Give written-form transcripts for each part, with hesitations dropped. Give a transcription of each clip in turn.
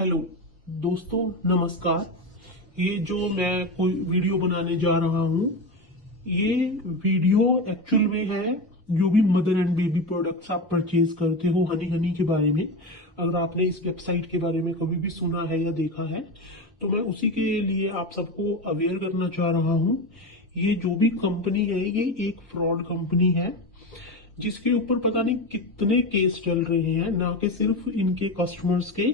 Hello दोस्तों, नमस्कार। ये जो मैं कोई वीडियो बनाने जा रहा हूँ, ये वीडियो एक्चुअल में है जो भी मदर एंड बेबी प्रोडक्ट्स आप परचेज करते हो हनी हनी के बारे में। अगर आपने इस वेबसाइट के बारे में कभी भी सुना है या देखा है तो मैं उसी के लिए आप सबको अवेयर करना चाह रहा हूँ। ये जो भी कंपनी है ये एक फ्रॉड कंपनी है जिसके ऊपर पता नहीं कितने केस चल रहे हैं, ना कि सिर्फ इनके कस्टमर्स के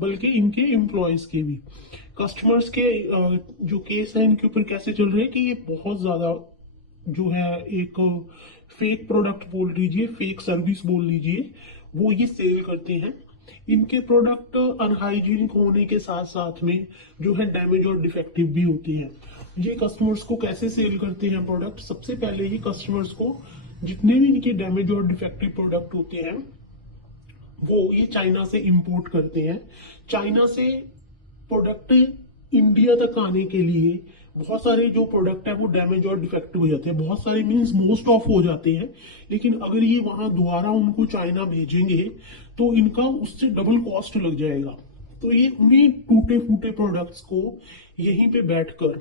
बल्कि इनके एम्प्लॉयज के भी। कस्टमर्स के जो केस है इनके ऊपर कैसे चल रहे हैं कि ये बहुत ज्यादा जो है एक फेक प्रोडक्ट बोल लीजिए, फेक सर्विस बोल लीजिए, वो ये सेल करते हैं। इनके प्रोडक्ट अनहाइजीनिक होने के साथ साथ में जो है डैमेज और डिफेक्टिव भी होते हैं। ये कस्टमर्स को कैसे सेल करते हैं प्रोडक्ट? सबसे पहले ही कस्टमर्स को जितने भी इनके डैमेज और डिफेक्टिव प्रोडक्ट होते हैं वो ये चाइना से इंपोर्ट करते हैं। चाइना से प्रोडक्ट इंडिया तक आने के लिए बहुत सारे जो प्रोडक्ट है वो डैमेज और डिफेक्टिव हो जाते हैं। बहुत सारे मीन्स मोस्ट ऑफ हो जाते हैं, लेकिन अगर ये वहां दोबारा उनको चाइना भेजेंगे तो इनका उससे डबल कॉस्ट लग जाएगा। तो ये उन्हीं टूटे फूटे प्रोडक्ट्स को यहीं पे बैठकर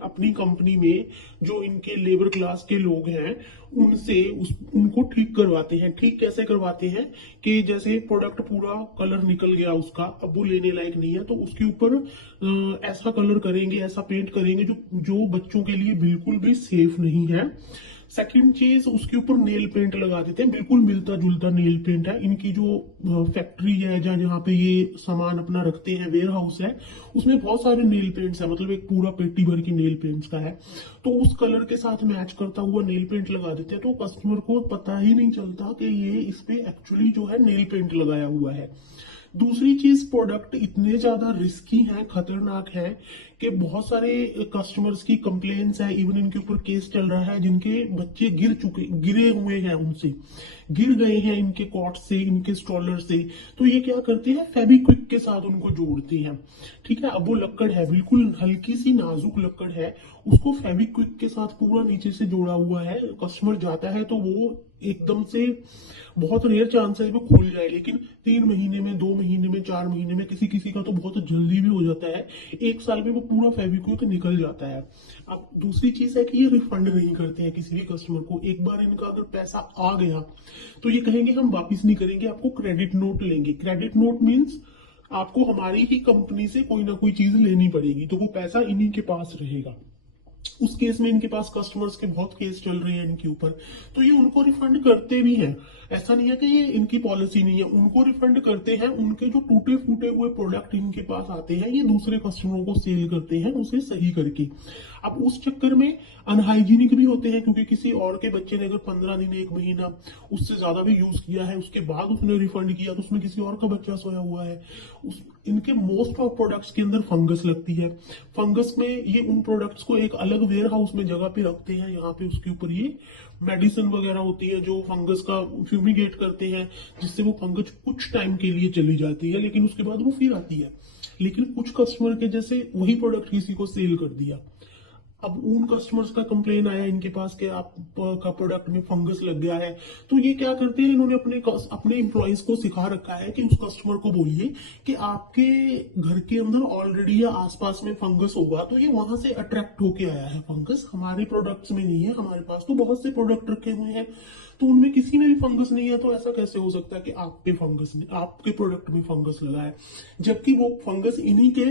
अपनी कंपनी में जो इनके लेबर क्लास के लोग हैं उनसे उनको ठीक करवाते हैं। ठीक कैसे करवाते हैं कि जैसे प्रोडक्ट पूरा कलर निकल गया उसका, अब वो लेने लायक नहीं है, तो उसके ऊपर ऐसा कलर करेंगे, ऐसा पेंट करेंगे जो जो बच्चों के लिए बिल्कुल भी सेफ नहीं है। सेकंड चीज, उसके ऊपर नेल पेंट लगा देते हैं, बिल्कुल मिलता जुलता नेल पेंट है। इनकी जो फैक्ट्री है जहाँ जहाँ पे ये सामान अपना रखते हैं, वेयर हाउस है, उसमें बहुत सारे नेल पेंट्स है, मतलब एक पूरा पेटी भर की नेल पेंट्स का है। तो उस कलर के साथ मैच करता हुआ नेल पेंट लगा देते हैं, तो कस्टमर को पता ही नहीं चलता कि ये इस पे एक्चुअली जो है नेल पेंट लगाया हुआ है। दूसरी चीज, प्रोडक्ट इतने ज्यादा रिस्की हैं, खतरनाक हैं कि बहुत सारे कस्टमर्स की कंप्लेन्स है, इवन इनके ऊपर केस चल रहा है जिनके बच्चे गिरे हुए हैं, उनसे गिर गए हैं इनके कॉट से, इनके स्ट्रॉलर से। तो ये क्या करते हैं, फेविक्विक के साथ उनको जोड़ते हैं। ठीक है, अब वो लक्कड़ है, बिल्कुल हल्की सी नाजुक लक्कड़ है, उसको फेविक्विक के साथ पूरा नीचे से जोड़ा हुआ है। कस्टमर जाता है तो वो एकदम से, बहुत रेयर चांस है वो खुल जाए, लेकिन 3 महीने में, 2 महीने में, 4 महीने में, किसी किसी का तो बहुत जल्दी भी हो जाता है, 1 साल में वो पूरा फेविक्विक निकल जाता है। अब दूसरी चीज है कि ये रिफंड नहीं करते हैं किसी भी कस्टमर को। एक बार इनका अगर पैसा आ गया तो ये कहेंगे हम वापिस नहीं करेंगे, आपको क्रेडिट नोट लेंगे। क्रेडिट नोट मीन्स आपको हमारी ही कंपनी से कोई ना कोई चीज लेनी पड़ेगी, तो वो पैसा इन्हीं के पास रहेगा। उस केस में इनके पास कस्टमर्स के बहुत केस चल रहे हैं इनके ऊपर, तो ये उनको रिफंड करते भी हैं। ऐसा नहीं है कि ये इनकी पॉलिसी नहीं है, उनको रिफंड करते हैं। उनके जो टूटे फूटे हुए प्रोडक्ट इनके पास आते हैं ये दूसरे कस्टमरों को सेल करते हैं उसे सही करके। अब उस चक्कर में अनहाइजीनिक भी होते हैं, क्योंकि किसी और के बच्चे ने अगर 15 दिन, 1 महीना, उससे ज्यादा भी यूज किया है, उसके बाद उसने रिफंड किया तो उसमें किसी और का बच्चा सोया हुआ है। इनके मोस्ट ऑफ प्रोडक्ट्स के अंदर फंगस लगती है। फंगस में ये उन प्रोडक्ट्स को एक अलग वेयर हाउस में जगह पे रखते हैं, यहाँ पे उसके ऊपर ये मेडिसिन वगैरह होती है जो फंगस का फ्यूमिगेट करते हैं, जिससे वो फंगस कुछ टाइम के लिए चली जाती है, लेकिन उसके बाद वो फिर आती है। लेकिन कुछ कस्टमर के जैसे वही प्रोडक्ट किसी को सेल कर दिया, अब उन कस्टमर्स का कंप्लेन आया इनके पास कि आपका प्रोडक्ट में फंगस लग गया है, तो ये क्या करते हैं, इन्होंने अपने एम्प्लॉयज को सिखा रखा है कि उस कस्टमर को बोलिए कि आपके घर के अंदर ऑलरेडी या आसपास में फंगस होगा, तो ये वहां से अट्रैक्ट होके आया है फंगस, हमारे प्रोडक्ट्स में नहीं है, हमारे पास तो बहुत से प्रोडक्ट रखे हुए हैं तो उनमें किसी में भी फंगस नहीं है, तो ऐसा कैसे हो सकता है कि आपके प्रोडक्ट में फंगस लगा है, जबकि वो फंगस इन्हीं के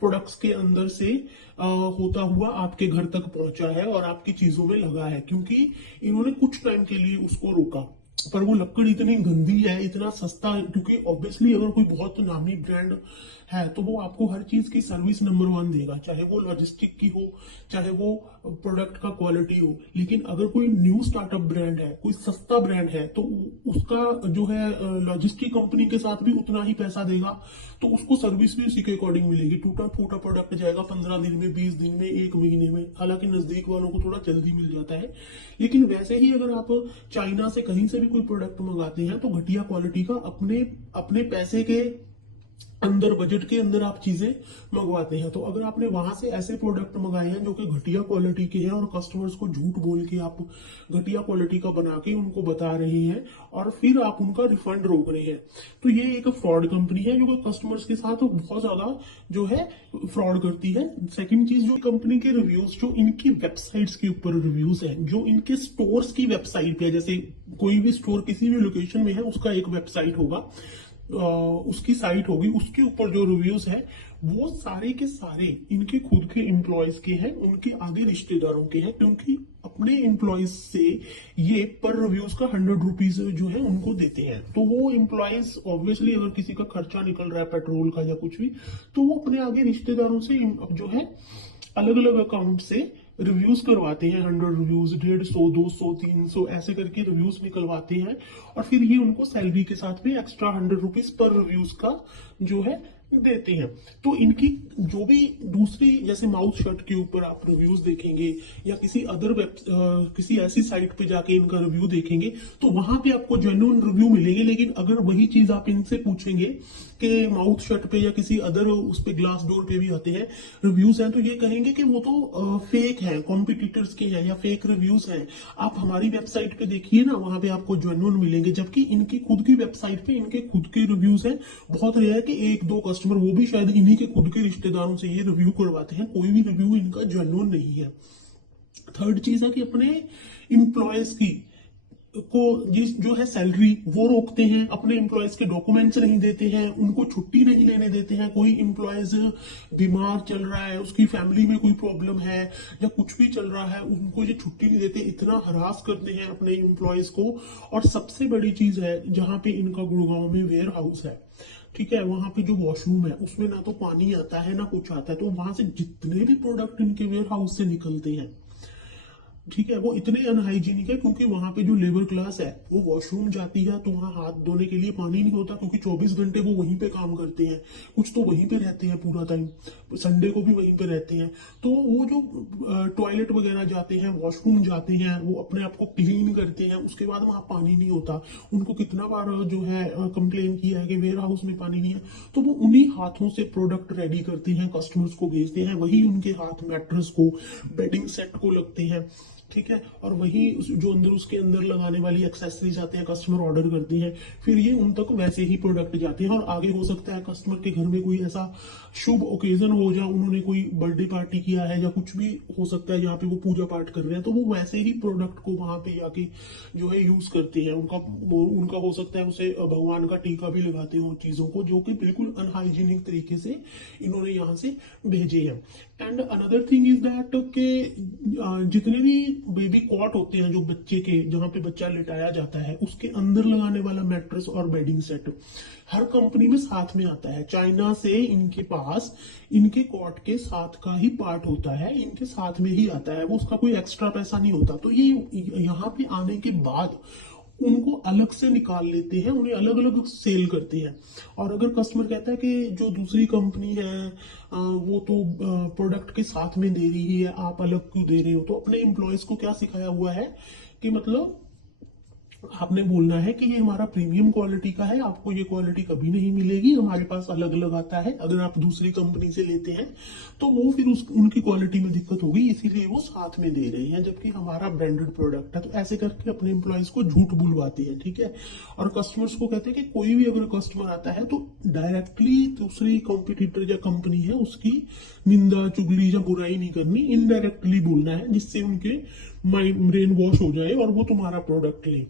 प्रोडक्ट्स के अंदर से होता हुआ आपके घर तक पहुंचा है और आपकी चीजों में लगा है, क्योंकि इन्होंने कुछ टाइम के लिए उसको रोका। पर वो लकड़ इतनी गंदी है, इतना सस्ता है, क्योंकि ऑब्वियसली अगर कोई बहुत नामी ब्रांड है तो वो आपको हर चीज की सर्विस नंबर 1 देगा, चाहे वो लॉजिस्टिक की हो, चाहे वो प्रोडक्ट का क्वालिटी हो। लेकिन अगर कोई न्यू स्टार्टअप ब्रांड है, कोई सस्ता ब्रांड है, तो उसका जो है लॉजिस्टिक कंपनी के साथ भी उतना ही पैसा देगा, तो उसको सर्विस भी उसी के अकॉर्डिंग मिलेगी। टूटा फूटा प्रोडक्ट जाएगा 15 दिन में, 20 दिन में, 1 महीने में, हालांकि नजदीक वालों को थोड़ा जल्दी मिल जाता है। लेकिन वैसे ही अगर आप चाइना से कहीं से भी कोई प्रोडक्ट मंगाते हैं तो घटिया क्वालिटी का अपने पैसे के अंदर बजट के अंदर आप चीजें मंगवाते हैं। तो अगर आपने वहां से ऐसे प्रोडक्ट मंगाए हैं जो कि घटिया क्वालिटी के हैं और कस्टमर्स को झूठ बोल के आप घटिया क्वालिटी का बना के उनको बता रहे हैं और फिर आप उनका रिफंड रोक रहे हैं, तो ये एक फ्रॉड कंपनी है जो कि कस्टमर्स के साथ बहुत ज्यादा जो है फ्रॉड करती है। सेकंड चीज, जो कंपनी के रिव्यूज, जो इनकी वेबसाइट्स के ऊपर रिव्यूज हैं, जो इनके स्टोर्स की वेबसाइट पे है, जैसे कोई भी स्टोर किसी भी लोकेशन में है उसका एक वेबसाइट होगा, उसकी साइट होगी, उसके ऊपर जो रिव्यूज है वो सारे के सारे इनके खुद के एम्प्लॉयज के हैं, उनके आगे रिश्तेदारों के हैं, क्योंकि अपने एम्प्लॉयज से ये पर रिव्यूज का 100 रुपीज जो है उनको देते हैं। तो वो एम्प्लॉयज ऑब्वियसली अगर किसी का खर्चा निकल रहा है पेट्रोल का या कुछ भी, तो वो अपने आगे रिश्तेदारों से जो है अलग अलग अकाउंट से रिव्यूज करवाते हैं, 100 रिव्यूज, 150, 200, 300 ऐसे करके रिव्यूज निकलवाते हैं और फिर ये उनको सैलरी के साथ में एक्स्ट्रा 100 रुपीज पर रिव्यूज का जो है देते हैं। तो इनकी जो भी दूसरी, जैसे माउथ शट के ऊपर आप रिव्यूज देखेंगे या किसी अदर किसी ऐसी साइट पे जाके इनका रिव्यू देखेंगे तो वहां पे आपको जेन्युइन रिव्यू मिलेंगे, लेकिन अगर वही चीज आप इनसे पूछेंगे कि माउथ शट पे या किसी अदर उस पे ग्लास डोर पे भी आते हैं रिव्यूज हैं, तो ये कहेंगे कि वो तो फेक है, कॉम्पिटिटर्स के हैं या फेक रिव्यूज हैं, आप हमारी वेबसाइट पे देखिए ना, वहां पे आपको जेन्युइन मिलेंगे। जबकि इनकी खुद की वेबसाइट पे इनके खुद के रिव्यूज हैं। बहुत रेयर है कि एक दो कस्टमर, वो भी शायद इन्हीं के खुद के रिश्तेदारों से ये रिव्यू करवाते हैं, कोई भी रिव्यू इनका जेन्युइन नहीं है। थर्ड चीज है कि अपने इंप्लॉयज की को जिस जो है सैलरी वो रोकते हैं, अपने एम्प्लॉयज के डॉक्यूमेंट्स नहीं देते हैं, उनको छुट्टी नहीं लेने देते हैं। कोई एम्प्लॉयज बीमार चल रहा है, उसकी फैमिली में कोई प्रॉब्लम है या कुछ भी चल रहा है, उनको ये छुट्टी नहीं देते, इतना हरास करते हैं अपने एम्प्लॉयज को। और सबसे बड़ी चीज है, जहां पे इनका गुड़गांव में वेयर हाउस है, ठीक है, वहां पे जो वॉशरूम है उसमें ना तो पानी आता है ना कुछ आता है, तो वहां से जितने भी प्रोडक्ट इनके वेयर हाउस से निकलते हैं, ठीक है, वो इतने अनहाइजीनिक है, क्योंकि वहां पे जो लेबर क्लास है वो वॉशरूम जाती है तो वहां हाथ धोने के लिए पानी नहीं होता, क्योंकि 24 घंटे वो वहीं पे काम करते हैं, कुछ तो वहीं पे रहते हैं पूरा टाइम, संडे को भी वहीं पे रहते हैं। तो वो जो टॉयलेट वगैरह जाते हैं, वॉशरूम जाते हैं, वो अपने आप को क्लीन करते हैं, उसके बाद वहां पानी नहीं होता। उनको कितना बार जो है कंप्लेन किया है कि वेयर हाउस में पानी नहीं है, तो वो उन्हीं हाथों से प्रोडक्ट रेडी करते हैं, कस्टमर्स को भेजते हैं, वही उनके हाथ मैट्रेस को, बेडिंग सेट को लगते हैं, ठीक है, और वही जो अंदर उसके अंदर लगाने वाली एक्सेसरीज आते हैं, कस्टमर ऑर्डर करती है, फिर ये उन तक वैसे ही प्रोडक्ट जाते हैं। और आगे हो सकता है कस्टमर के घर में कोई ऐसा शुभ ओकेजन हो, जहाँ उन्होंने कोई बर्थडे पार्टी किया है या कुछ भी हो सकता है जहाँ पे वो पूजा पाठ कर रहे हैं, तो वो वैसे ही प्रोडक्ट को वहां पे जाके जो है यूज करते हैं। उनका हो सकता है उसे भगवान का टीका भी लगाते हो चीजों को, जो कि बिल्कुल अनहाइजीनिक तरीके से इन्होंने यहाँ से भेजे हैं। And another thing is that के जितने भी बेबी कॉट होते हैं, जो बच्चे के, जहां पे बच्चा लिटाया जाता है, उसके अंदर लगाने वाला मैट्रेस और बेडिंग सेट हर कंपनी में साथ में आता है। चाइना से इनके पास इनके कॉट के साथ का ही पार्ट होता है, इनके साथ में ही आता है, वो उसका कोई एक्स्ट्रा पैसा नहीं होता। तो ये यहाँ पे आने के बाद उनको अलग से निकाल लेते हैं, उन्हें अलग अलग सेल करते हैं। और अगर कस्टमर कहता है कि जो दूसरी कंपनी है वो तो प्रोडक्ट के साथ में दे रही है, आप अलग क्यों दे रहे हो, तो अपने एम्प्लॉयज को क्या सिखाया हुआ है कि मतलब आपने बोलना है कि ये हमारा प्रीमियम क्वालिटी का है, आपको ये क्वालिटी कभी नहीं मिलेगी, हमारे पास अलग अलग आता है, अगर आप दूसरी कंपनी से लेते हैं तो वो फिर उनकी क्वालिटी में दिक्कत होगी, इसीलिए वो साथ में दे रहे हैं, जबकि हमारा ब्रांडेड प्रोडक्ट है। तो ऐसे करके अपने एम्प्लॉयज को झूठ बुलवाते हैं, ठीक है। और कस्टमर्स को कहते हैं कि कोई भी अगर कस्टमर आता है तो डायरेक्टली दूसरी कॉम्पिटिटर या कंपनी है उसकी निंदा चुगली या बुराई नहीं करनी, इनडायरेक्टली बोलना है, जिससे उनके माइंड ब्रेन वॉश हो जाए और वो तुम्हारा प्रोडक्ट ले।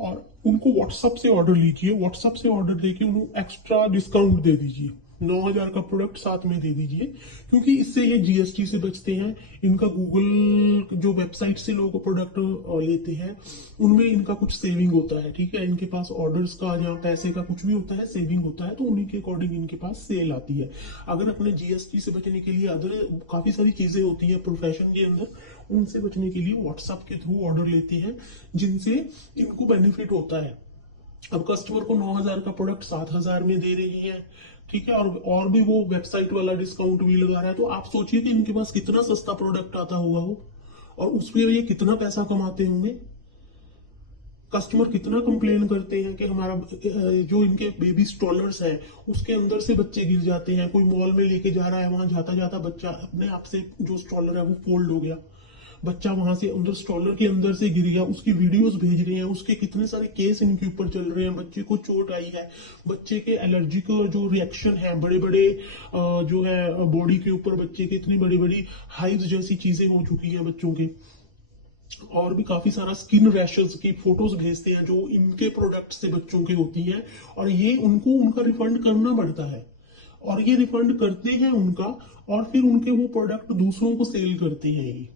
और उनको व्हाट्सएप से ऑर्डर लीजिए, व्हाट्सएप से ऑर्डर देके उन्हें एक्स्ट्रा डिस्काउंट दे दीजिए, 9,000 का प्रोडक्ट साथ में दे दीजिए, क्योंकि इससे ये जीएसटी से बचते हैं। इनका गूगल जो वेबसाइट से लोग प्रोडक्ट लेते हैं उनमें इनका कुछ सेविंग होता है, ठीक है, इनके पास ऑर्डर्स का या पैसे का कुछ भी होता है, सेविंग होता है, तो उन्हीं के अकॉर्डिंग इनके पास सेल आती है। अगर अपने जीएसटी से बचने के लिए अदर काफी सारी चीजें होती है प्रोफेशन के अंदर, उनसे बचने के लिए व्हाट्सएप के थ्रू ऑर्डर लेते हैं, जिनसे इनको बेनिफिट होता है। अब कस्टमर को 9,000 का प्रोडक्ट 7,000 में दे रही है, ठीक है, और भी वो वेबसाइट वाला डिस्काउंट भी लगा रहा है, तो आप सोचिए कि इनके पास कितना सस्ता प्रोडक्ट आता होगा वो, और उस पर ये कितना पैसा कमाते होंगे। कस्टमर कितना कंप्लेन करते हैं कि हमारा जो इनके बेबी स्ट्रोलर्स है उसके अंदर से बच्चे गिर जाते हैं। कोई मॉल में लेके जा रहा है, वहां जाता जाता बच्चा अपने आप से जो स्ट्रोलर है वो फोल्ड हो गया, बच्चा वहां से अंदर स्ट्रोलर के अंदर से गिर गया, उसकी वीडियोस भेज रहे हैं, उसके कितने सारे केस इनके ऊपर चल रहे हैं। बच्चे को चोट आई है, बच्चे के एलर्जी का जो रिएक्शन है, बड़े बड़े जो है बॉडी के ऊपर बच्चे के इतनी बड़ी बड़ी हाइव्स जैसी चीजें हो चुकी हैं बच्चों के। और भी काफी सारा स्किन रैशेस की फोटोज भेजते हैं जो इनके प्रोडक्ट से बच्चों के होती हैं, और ये उनको उनका रिफंड करना पड़ता है। और ये रिफंड करते हैं उनका, और फिर उनके वो प्रोडक्ट दूसरों को सेल करते हैं। ये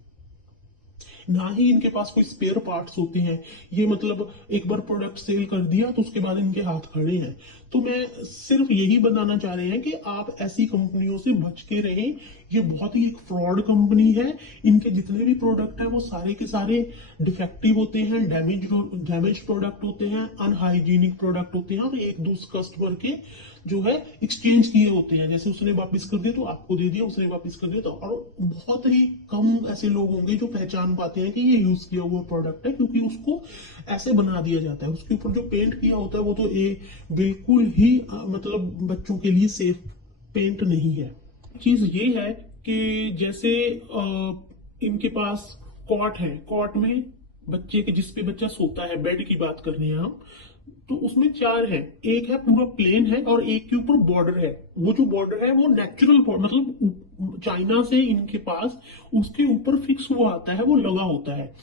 ना ही इनके पास कोई स्पेयर पार्ट्स होते हैं। ये मतलब एक बार प्रोडक्ट सेल कर दिया तो उसके बाद इनके हाथ खड़े हैं। तो मैं सिर्फ यही बताना चाह रहे हैं कि आप ऐसी कंपनियों से बच के रहें। ये बहुत ही एक फ्रॉड कंपनी है। इनके जितने भी प्रोडक्ट हैं वो सारे के सारे डिफेक्टिव होते हैं, डैमेज प्रोडक्ट होते हैं, अनहाइजीनिक प्रोडक्ट होते हैं, और एक दूसरे कस्टमर के जो है एक्सचेंज किए होते हैं। जैसे उसने वापस कर दिया तो आपको दे दिया, उसने वापस कर दिया तो। और बहुत ही कम ऐसे लोग होंगे जो पहचान पाते हैं कि ये यूज किया हुआ प्रोडक्ट है, क्योंकि उसको ऐसे बना दिया जाता है। उसके ऊपर जो पेंट किया होता है वो तो बिल्कुल ही मतलब बच्चों के लिए सेफ पेंट नहीं है। चीज ये है कि जैसे इनके पास कॉट है, कॉट में बच्चे के जिस पे बच्चा सोता है, बेड की बात कर रहे हैं हम, तो उसमें चार है। एक है पूरा प्लेन है, और एक के ऊपर बॉर्डर है। वो जो बॉर्डर है वो नेचुरल मतलब चाइना से इनके पास उसके ऊपर फिक्स हुआ आता है, वो लगा होता है।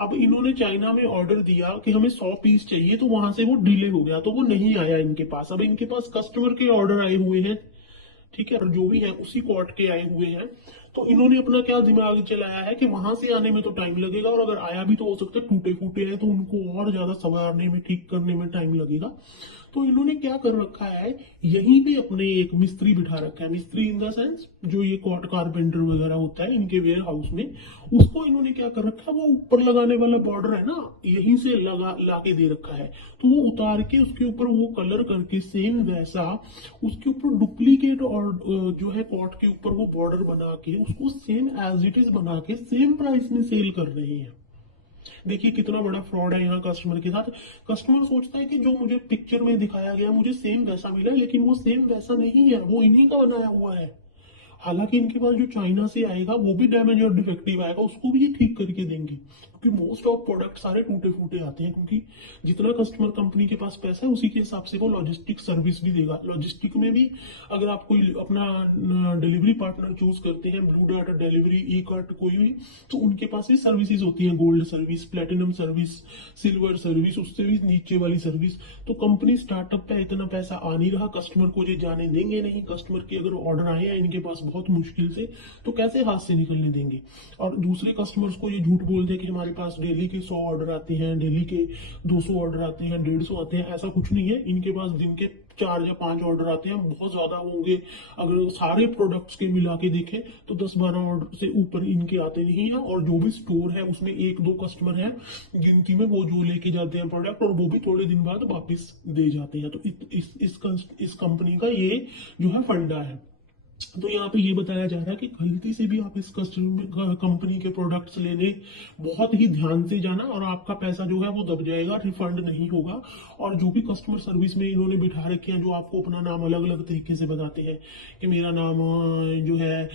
अब इन्होंने चाइना में ऑर्डर दिया कि हमें 100 पीस चाहिए, तो वहां से वो डिले हो गया, तो वो नहीं आया इनके पास। अब इनके पास कस्टमर के ऑर्डर आए हुए हैं, ठीक है, और जो भी है उसी कोर्ट के आए हुए हैं। तो इन्होंने अपना क्या दिमाग चलाया है कि वहां से आने में तो टाइम लगेगा, और अगर आया भी तो हो सकता है टूटे फूटे हैं, तो उनको और ज्यादा संवारने में, ठीक करने में टाइम लगेगा। तो इन्होंने क्या कर रखा है, यहीं पे अपने एक मिस्त्री बिठा रखा है। मिस्त्री इन द सेंस जो ये कॉट कारपेंटर वगैरह होता है इनके वेयर हाउस में, उसको इन्होंने क्या कर रखा है, वो ऊपर लगाने वाला बॉर्डर है ना, यहीं से लगा ला के दे रखा है। तो वो उतार के उसके ऊपर वो कलर करके सेम वैसा उसके ऊपर डुप्लीकेट, और जो है कॉट के ऊपर वो बॉर्डर बना के उसको सेम एज इट इज बना के सेम प्राइस में सेल कर रहे हैं। देखिए कितना बड़ा फ्रॉड है यहाँ कस्टमर के साथ। कस्टमर सोचता है कि जो मुझे पिक्चर में दिखाया गया मुझे सेम वैसा मिला, लेकिन वो सेम वैसा नहीं है, वो इन्हीं का बनाया हुआ है। हालांकि इनके पास जो चाइना से आएगा वो भी डैमेज और डिफेक्टिव आएगा, उसको भी ये ठीक करके देंगे, क्योंकि मोस्ट ऑफ प्रोडक्ट सारे टूटे फूटे आते हैं। क्योंकि जितना कस्टमर कंपनी के पास पैसा है उसी के हिसाब से वो लॉजिस्टिक सर्विस भी देगा। लॉजिस्टिक में भी अगर आप कोई अपना डिलीवरी पार्टनर चूज करते हैं, blue dart delivery, e cart, कोई भी, तो उनके पास भी सर्विसेज होती हैं, gold service, platinum service, silver service, उससे भी नीचे वाली सर्विस। तो कंपनी स्टार्टअप पे इतना पैसा आ नहीं रहा, कस्टमर को ये जाने देंगे नहीं। कस्टमर के अगर ऑर्डर आए हैं इनके पास बहुत मुश्किल से, तो कैसे हाथ से निकलने देंगे। और दूसरे कस्टमर्स को ये झूठ बोलते हैं कि हमारे पास डेली के 100 ऑर्डर आते हैं, डेली के 200 ऑर्डर आते हैं, 150 आते हैं। ऐसा कुछ नहीं है, इनके पास दिन के 4 या 5 ऑर्डर आते हैं, बहुत ज्यादा होंगे। अगर सारे प्रोडक्ट्स के मिला के देखें तो 10-12 ऑर्डर से ऊपर इनके आते नहीं है। और जो भी स्टोर है उसमें 1-2 कस्टमर है गिनती में, वो जो लेके जाते हैं प्रोडक्ट, और वो भी थोड़े दिन बाद वापस दे जाते हैं। तो इस कंपनी का ये जो है फंडा है। तो यहाँ पे ये बताया जा रहा है कि गलती से भी आप इस कस्टमर कंपनी के प्रोडक्ट्स लेने बहुत ही ध्यान से जाना, और आपका पैसा जो है वो दब जाएगा, रिफंड नहीं होगा। और जो भी कस्टमर सर्विस में इन्होंने बिठा रखे हैं, जो आपको अपना नाम अलग अलग तरीके से बताते हैं कि मेरा नाम जो है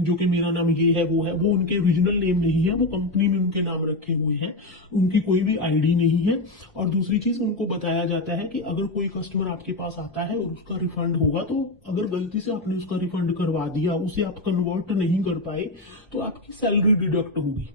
जो कि मेरा नाम ये है, वो उनके ओरिजिनल नेम नहीं है, वो कंपनी में उनके नाम रखे हुए हैं, उनकी कोई भी आईडी नहीं है। और दूसरी चीज उनको बताया जाता है कि अगर कोई कस्टमर आपके पास आता है और उसका रिफंड होगा, तो अगर गलती से आपने उसका रिफंड करवा दिया, उसे आप कन्वर्ट नहीं कर पाए, तो आपकी सैलरी डिडक्ट होगी।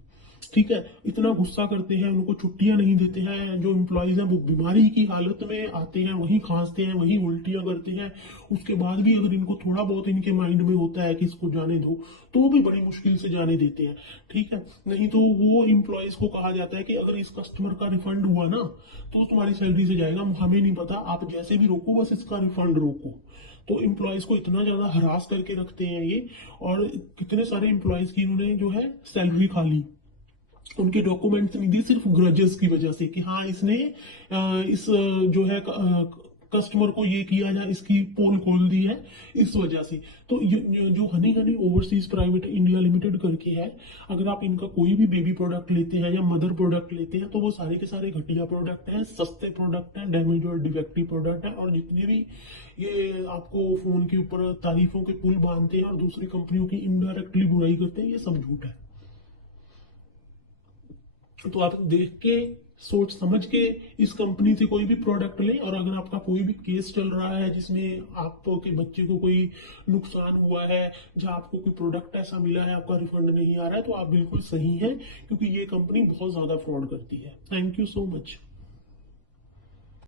ठीक है, इतना गुस्सा करते हैं, उनको छुट्टियां नहीं देते हैं। जो एम्प्लॉयज हैं वो बीमारी की हालत में आते हैं, वहीं खांसते हैं, वहीं उल्टियां करते हैं। उसके बाद भी अगर इनको थोड़ा बहुत इनके माइंड में होता है कि इसको जाने दो, तो वो भी बड़ी मुश्किल से जाने देते हैं। ठीक है, नहीं तो वो एम्प्लॉयज को कहा जाता है कि अगर इस कस्टमर का रिफंड हुआ ना तो तुम्हारी सैलरी से जाएगा, हमें नहीं पता, आप जैसे भी रोको, बस इसका रिफंड रोको। तो एम्प्लॉयज को इतना ज्यादा हरास करके रखते हैं ये। और कितने सारे एम्प्लॉयज की इन्होंने जो है सैलरी खा ली, उनके डॉक्यूमेंट्स नहीं दी, सिर्फ ग्रजेस की वजह से कि हाँ इसने इस जो है कस्टमर को ये किया जाए, इसकी पोल खोल दी है इस वजह से। तो जो Honey Honey overseas private India limited करके है, अगर आप इनका कोई भी बेबी प्रोडक्ट लेते हैं या मदर प्रोडक्ट लेते हैं तो वो सारे के सारे घटिया प्रोडक्ट हैं, सस्ते प्रोडक्ट हैं, डैमेज और डिफेक्टिव प्रोडक्ट हैं। और जितने भी ये आपको फोन के ऊपर तारीफों के पुल बांधते हैं और दूसरी कंपनियों की इनडायरेक्टली बुराई करते हैं, ये सब झूठ है। तो आप देख के सोच समझ के इस कंपनी से कोई भी प्रोडक्ट लें। और अगर आपका कोई भी केस चल रहा है जिसमें आपके बच्चे को कोई नुकसान हुआ है, जहां आपको कोई प्रोडक्ट ऐसा मिला है आपका रिफंड नहीं आ रहा है, तो आप बिल्कुल सही हैं, क्योंकि ये कंपनी बहुत ज्यादा फ्रॉड करती है। Thank you so much.